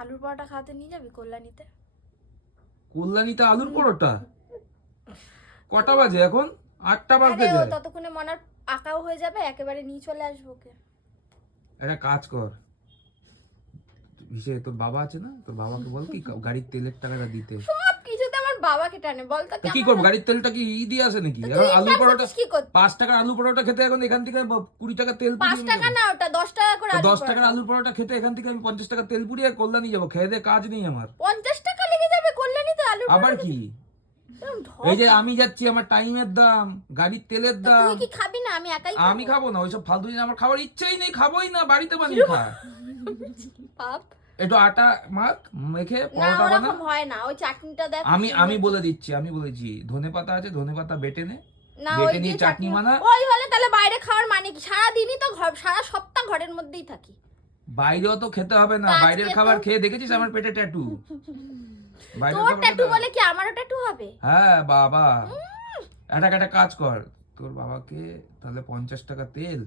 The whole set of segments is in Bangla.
আলুর পরোটা খাওয়াতে নিয়ে যাবি কল্যাণীতে? কল্যাণীতে আলুর পরোটা? কটা বাজে এখন? 8টা বাজতে যায়। ততক্ষণে মনার আঁকাও হয়ে যাবে, একেবারে নিয়ে চলে আসবো ওকে। একটা কাজ কর, তোর বাবা আছে না, তোর বাবাকে বল কি গাড়ির তেলের টাকাটা দিতে। সব কিছুতে আমার বাবাকে টানে, বলতো কি করবো? গাড়ির তেলটা কি দিয়ে আসে নাকি? এখন আলু পরোটা 5 টাকার আলু পরোটা খেতে এখন এখান থেকে 20 টাকা তেল 5 টাকা না, ওটা 10 টাকা করে। 10 টাকার আলু পরোটা খেতে এখান থেকে আমি 50 টাকা তেল পুড়িয়ে কল্যাণী যাবো, খেয়ে দিয়ে কাজ নেই আমার। 50 টাকা লেগে যাবে কল্যাণীতে আলু পরোটা? আবার কি? এই যে আমি যাচ্ছি, আমার টাইমের দাম, গাড়ির তেলের দাম। তুই কি খাবি না? আমি একাই আমি খাবো না ওইসব ফালতু জিনিস, আমার খাবার ইচ্ছেই নেই, খাবোই না, বাড়িতে বানিয়ে খা। পাপ। একটু আটা মাখ, মেখে না পরোটা বানা। ওরকম হয় না, ওই চাটনিটা দেখ। আমি বলেছি ধনেপাতা আছে, ধনেপাতা বেটে নে, না ওই বেটে নিয়ে চাটনি বানা। ওই হলে তাহলে বাইরে খাওয়ার মানে কি? সারা দিনই তো সারা সপ্তাহ ঘরের মধ্যেই থাকি। বাইরেও তো খেতে হবে না, বাইরের খাবার খেয়ে দেখেছিস আমার পেটে ট্যাটু। তোর ট্যাটু বলে কি আমারও ট্যাটু হবে? হ্যাঁ বাবা, একটা কাজ কর, তোর বাবাকে তাহলে 50 টাকা তেল,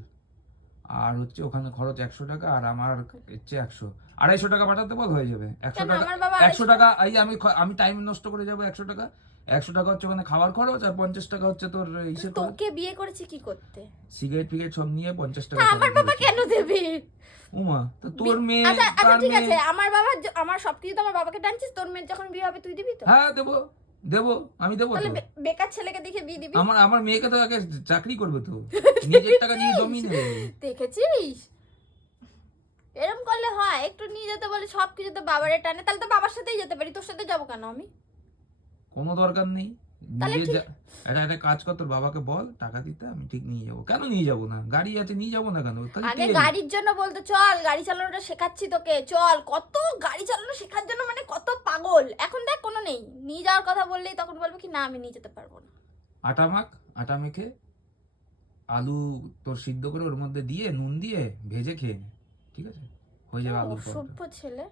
আর হচ্ছে ওখানে খরচ 100 টাকা, আর আমার হচ্ছে 250 টাকা পাঠাতে বল, হয়ে যাবে 100 টাকা। 100 টাকা এই যে আমি টাইম নষ্ট করে যাবো, 100 টাকা। 100 টাকা হচ্ছে ওখানে খাবার খরচ, আর 50 টাকা হচ্ছে তোর ইসের খরচ। তোকে বিয়ে করেছি কি করতে? সিগারেট ফিগারেট সব নিয়ে 50 টাকা। আমার বাবা কেন দেবে? উমা, তো তোর মেয়ে। আচ্ছা ঠিক আছে, আমার সবকিছু তো আমার বাবাকে টানছিস, তোর মেয়ের যখন বিয়ে হবে তুই দিবি তো? হ্যাঁ দেবো আমি দেবো তো। বেকার ছেলেকে দেখে বিয়ে দিবি? আমার মেয়েকে তো আগে চাকরি করবে তো, নিজের টাকা নিয়ে জমি নেবে। দেখেছিস এরকম করলে হয়? একটু নিয়ে যেতে বলে সবকিছুতে বাবারে টানে, তাহলে তো বাবার সাথেই যেতে পারি, তোর সাথে যাবো কেন আমি? কোনো দরকার নেই, নিজে একটা কাজ কর, তোর বাবাকে বল টাকা দিতে, আমি ঠিক নিয়ে যাবো। কেন নিয়ে যাবো না? গাড়ি আছে, নিয়ে যাবো না কেন? আগে গাড়ির জন্য বলতো চল গাড়ি চালানোটা শেখাচ্ছি তোকে, চল। কত গাড়ি চালানো শেখার জন্য মানে কত পাগল। এখন দেখ কোনো নেই, নিয়ে যাওয়ার কথা বললেই তখন বলবে কি না আমি নিয়ে যেতে পারবো না। আটা মাখ, আটা মেখে আলু তোর সিদ্ধ করে ওর মধ্যে দিয়ে নুন দিয়ে ভেজে খেয়ে নে, ঠিক আছে? হয়ে যাবে আলু পরোটা। অসভ্য ছেলে।